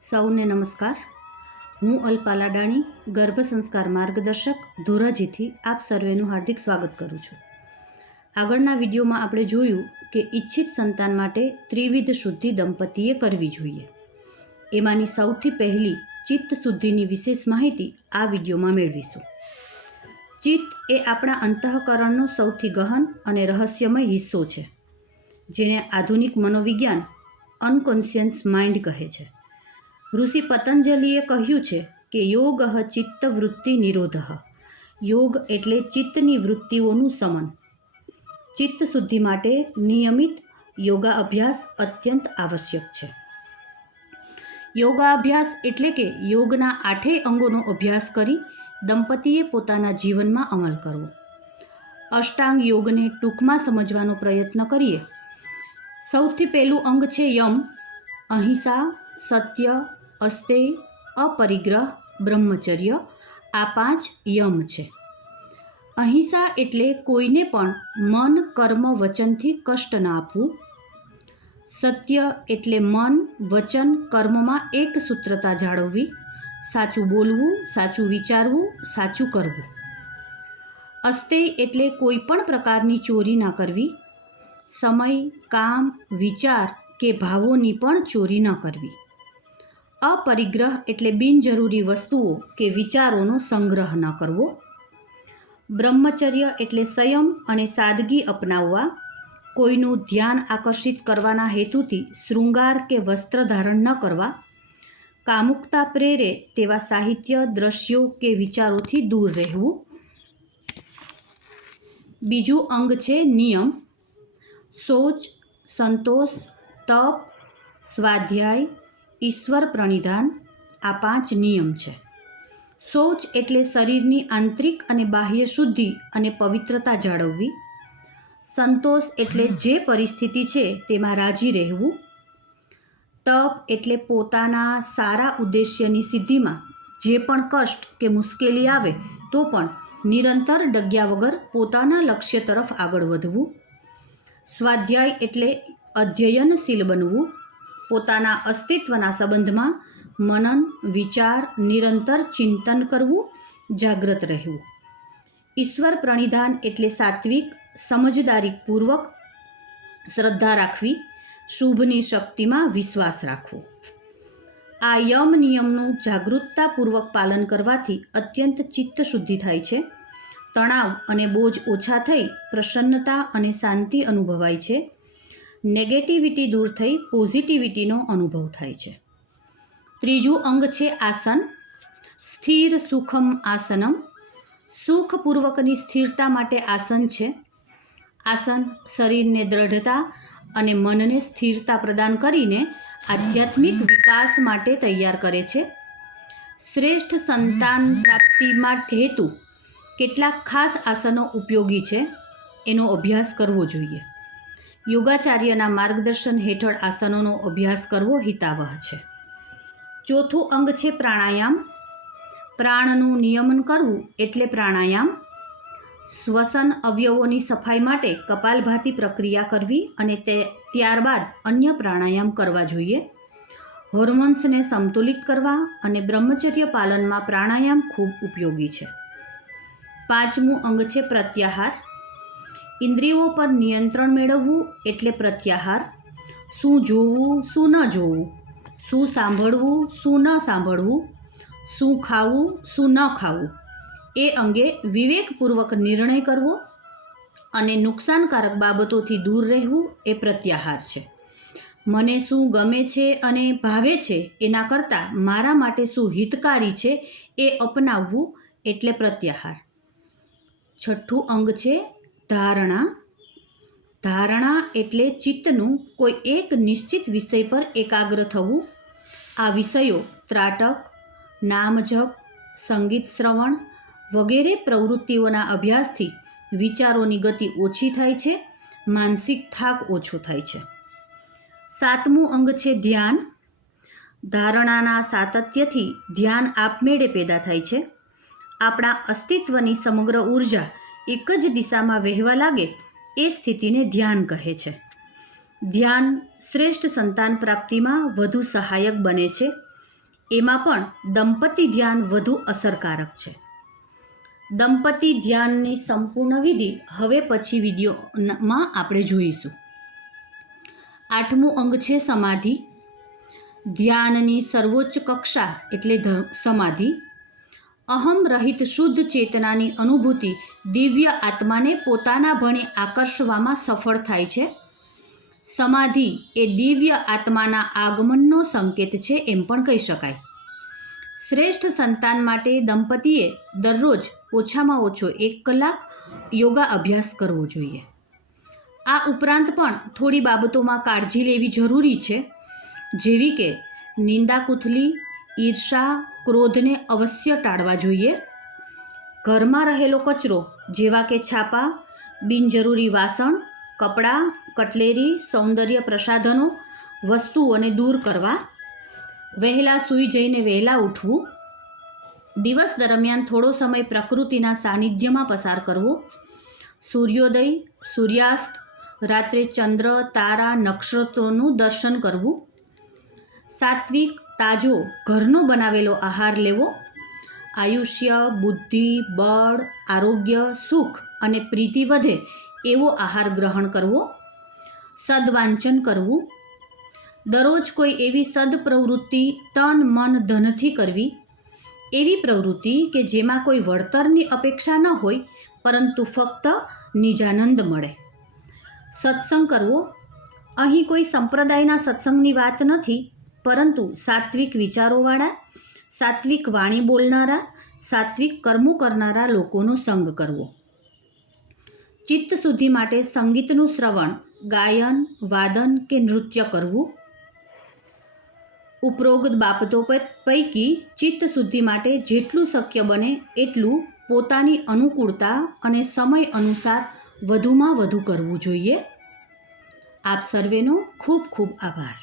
સૌને નમસ્કાર. હું અલ્પા લાડાણી, ગર્ભ સંસ્કાર માર્ગદર્શક ધોરાજીથી આપ સર્વેનું હાર્દિક સ્વાગત કરું છું. આગળના વિડીયોમાં આપણે જોયું કે ઈચ્છિત સંતાન માટે ત્રિવિધ શુદ્ધિ દંપતીએ કરવી જોઈએ. એમાંની સૌથી પહેલી ચિત્ત શુદ્ધિની વિશેષ માહિતી આ વિડીયોમાં મેળવીશું. ચિત્ત એ આપણા અંતઃકરણનો સૌથી ગહન અને રહસ્યમય હિસ્સો છે, જેને આધુનિક મનોવિજ્ઞાન અનકોન્શિયસ માઇન્ડ કહે છે. ઋષિ પતંજલિએ કહ્યું છે કે યોગ ચિત્ત વૃત્તિ નિરોધ. યોગ એટલે ચિત્તની વૃત્તિઓનું શમન. ચિત્ત શુદ્ધિ માટે નિયમિત યોગા અભ્યાસ અત્યંત આવશ્યક છે. યોગા અભ્યાસ એટલે કે યોગના 8 અંગોનો અભ્યાસ કરી દંપતીએ પોતાના જીવનમાં અમલ કરવો. અષ્ટાંગ યોગને ટૂંકમાં સમજવાનો પ્રયત્ન કરીએ. સૌથી પહેલું અંગ છે યમ. અહિંસા, સત્ય, અસ્તેય, અપરિગ્રહ, બ્રહ્મચર્ય, આ 5 યમ છે. અહિંસા એટલે કોઈને પણ મન, કર્મ, વચનથી કષ્ટ ન આપવું. સત્ય એટલે મન, વચન, કર્મમાં એક સૂત્રતા જાળવવી. સાચું બોલવું, સાચું વિચારવું, સાચું કરવું. અસ્તેય એટલે કોઈ પણ પ્રકારની ચોરી ના કરવી. સમય, કામ, વિચાર કે ભાવોની પણ ચોરી ન કરવી. અપરિગ્રહ એટલે બિનજરૂરી વસ્તુઓ કે વિચારોનો સંગ્રહ ન કરવો. બ્રહ્મચર્ય એટલે સંયમ અને સાદગી અપનાવવા. કોઈનું ધ્યાન આકર્ષિત કરવાના હેતુથી શૃંગાર કે વસ્ત્ર ધારણ ન કરવા. કામુકતા પ્રેરે તેવા સાહિત્ય, દ્રશ્યો કે વિચારોથી દૂર રહેવું. બીજું અંગ છે નિયમ. શૌચ, સંતોષ, તપ, સ્વાધ્યાય, ઈશ્વર પ્રણિધાન, આ 5 નિયમ છે. શૌચ એટલે શરીરની આંતરિક અને બાહ્ય શુદ્ધિ અને પવિત્રતા જાળવવી. સંતોષ એટલે જે પરિસ્થિતિ છે તેમાં રાજી રહેવું. તપ એટલે પોતાના સારા ઉદ્દેશ્યની સિદ્ધિમાં જે પણ કષ્ટ કે મુશ્કેલી આવે તો પણ નિરંતર ડગ્યા વગર પોતાના લક્ષ્ય તરફ આગળ વધવું. સ્વાધ્યાય એટલે અધ્યયનશીલ બનવું. પોતાના અસ્તિત્વના સંબંધમાં મનન, વિચાર, નિરંતર ચિંતન કરવું, જાગૃત રહેવું. ઈશ્વર પ્રણિધાન એટલે સાત્વિક, સમજદારીપૂર્વક શ્રદ્ધા રાખવી, શુભની શક્તિમાં વિશ્વાસ રાખવો. આ યમ નિયમનું જાગૃતતાપૂર્વક પાલન કરવાથી અત્યંત ચિત્ત શુદ્ધિ થાય છે. તણાવ અને બોજ ઓછા થઈ પ્રસન્નતા અને શાંતિ અનુભવાય છે. નેગેટિવિટી દૂર થઈ પોઝિટિવિટીનો અનુભવ થાય છે. ત્રીજું અંગ છે આસન. સ્થિર સુખમ આસનમ. સુખપૂર્વકની સ્થિરતા માટે આસન છે. આસન શરીરને દ્રઢતા અને મનને સ્થિરતા પ્રદાન કરીને આધ્યાત્મિક વિકાસ માટે તૈયાર કરે છે. શ્રેષ્ઠ સંતાન પ્રાપ્તિ માટે હેતુ કેટલાક ખાસ આસનો ઉપયોગી છે, એનો અભ્યાસ કરવો જોઈએ. યોગાચાર્યના માર્ગદર્શન હેઠળ આસનોનો અભ્યાસ કરવો હિતાવહ છે. ચોથું અંગ છે પ્રાણાયામ. પ્રાણનું નિયમન કરવું એટલે પ્રાણાયામ. શ્વસન અવયવોની સફાઈ માટે કપાલભાતિ પ્રક્રિયા કરવી અને ત્યારબાદ અન્ય પ્રાણાયામ કરવા જોઈએ. હોર્મોન્સને સંતુલિત કરવા અને બ્રહ્મચર્ય પાલનમાં પ્રાણાયામ ખૂબ ઉપયોગી છે. પાંચમું અંગ છે પ્રત્યાહાર. ઇન્દ્રિયો પર નિયંત્રણ મેળવવું એટલે પ્રત્યાહાર. શું જોવું, શું ન જોવું, શું સાંભળવું, શું ન સાંભળવું, શું ખાવું, શું ન ખાવું, એ અંગે વિવેકપૂર્વક નિર્ણય કરવો અને નુકસાનકારક બાબતોથી દૂર રહેવું એ પ્રત્યાહાર છે. મને શું ગમે છે અને ભાવે છે એના કરતાં મારા માટે શું હિતકારી છે એ અપનાવવું એટલે પ્રત્યાહાર. છઠ્ઠું અંગ છે ધારણા. ધારણા એટલે ચિત્તનું કોઈ એક નિશ્ચિત વિષય પર એકાગ્ર થવું. આ વિષયો ત્રાટક, નામજપ, સંગીત શ્રવણ વગેરે પ્રવૃત્તિઓના અભ્યાસથી વિચારોની ગતિ ઓછી થાય છે, માનસિક થાક ઓછો થાય છે. સાતમું અંગ છે ધ્યાન. ધારણાના સાતત્યથી ધ્યાન આપમેળે પેદા થાય છે. આપણા અસ્તિત્વની સમગ્ર ઉર્જા એક જ દિશામાં વહેવા લાગે એ સ્થિતિને ધ્યાન કહે છે. ધ્યાન શ્રેષ્ઠ સંતાન પ્રાપ્તિમાં વધુ સહાયક બને છે. એમાં પણ દંપતી ધ્યાન વધુ અસરકારક છે. દંપતી ધ્યાનની સંપૂર્ણ વિધિ હવે પછી વિડીયોમાં આપણે જોઈશું. 8મું અંગ છે સમાધિ. ધ્યાનની સર્વોચ્ચ કક્ષા એટલે સમાધિ. અહમ રહિત શુદ્ધ ચેતનાની અનુભૂતિ દિવ્ય આત્માને પોતાના ભણે આકર્ષવામાં સફળ થાય છે. સમાધિ એ દિવ્ય આત્માના આગમનનો સંકેત છે એમ પણ કહી શકાય. શ્રેષ્ઠ સંતાન માટે દંપતીએ દરરોજ ઓછામાં ઓછો 1 કલાક યોગા અભ્યાસ કરવો જોઈએ. આ ઉપરાંત પણ થોડી બાબતોમાં કાળજી લેવી જરૂરી છે, જેવી કે નિંદાકુથલી, ઈર્ષા, ક્રોધને અવશ્ય ટાળવા જોઈએ. ઘરમાં રહેલો કચરો જેવા કે છાપા, બિનજરૂરી વાસણ, કપડાં, કટલેરી, સૌંદર્ય પ્રસાધનો વસ્તુઓને દૂર કરવા. વહેલા સૂઈ જઈને વહેલા ઉઠવું. દિવસ દરમિયાન થોડો સમય પ્રકૃતિના સાનિધ્યમાં પસાર કરવો. સૂર્યોદય, સૂર્યાસ્ત, રાત્રે ચંદ્ર, તારા, નક્ષત્રોનું દર્શન કરવું. સાત્વિક, તાજો, ઘરનો બનાવેલો આહાર લેવો. આયુષ્ય, બુદ્ધિ, બળ, આરોગ્ય, સુખ અને પ્રીતિ વધે એવો આહાર ગ્રહણ કરવો. સદવાંચન કરવું. દરરોજ કોઈ એવી સદપ્રવૃત્તિ તન મન ધનથી કરવી. એવી પ્રવૃત્તિ કે જેમાં કોઈ વળતરની અપેક્ષા ન હોય, પરંતુ ફક્ત નિજાનંદ મળે. સત્સંગ કરવો. અહીં કોઈ સંપ્રદાયના સત્સંગની વાત નથી, પરંતુ સાત્વિક વિચારોવાળા, સાત્વિક વાણી બોલનારા, સાત્વિક કર્મો કરનારા લોકોનો સંગ કરવો. ચિત્ત શુદ્ધિ માટે સંગીતનું શ્રવણ, ગાયન, વાદન કે નૃત્ય કરવું. ઉપરોક્ત બાબતો પૈકી ચિત્ત શુદ્ધિ માટે જેટલું શક્ય બને એટલું પોતાની અનુકૂળતા અને સમય અનુસાર વધુમાં વધુ કરવું જોઈએ. આપ સર્વેનો ખૂબ ખૂબ આભાર.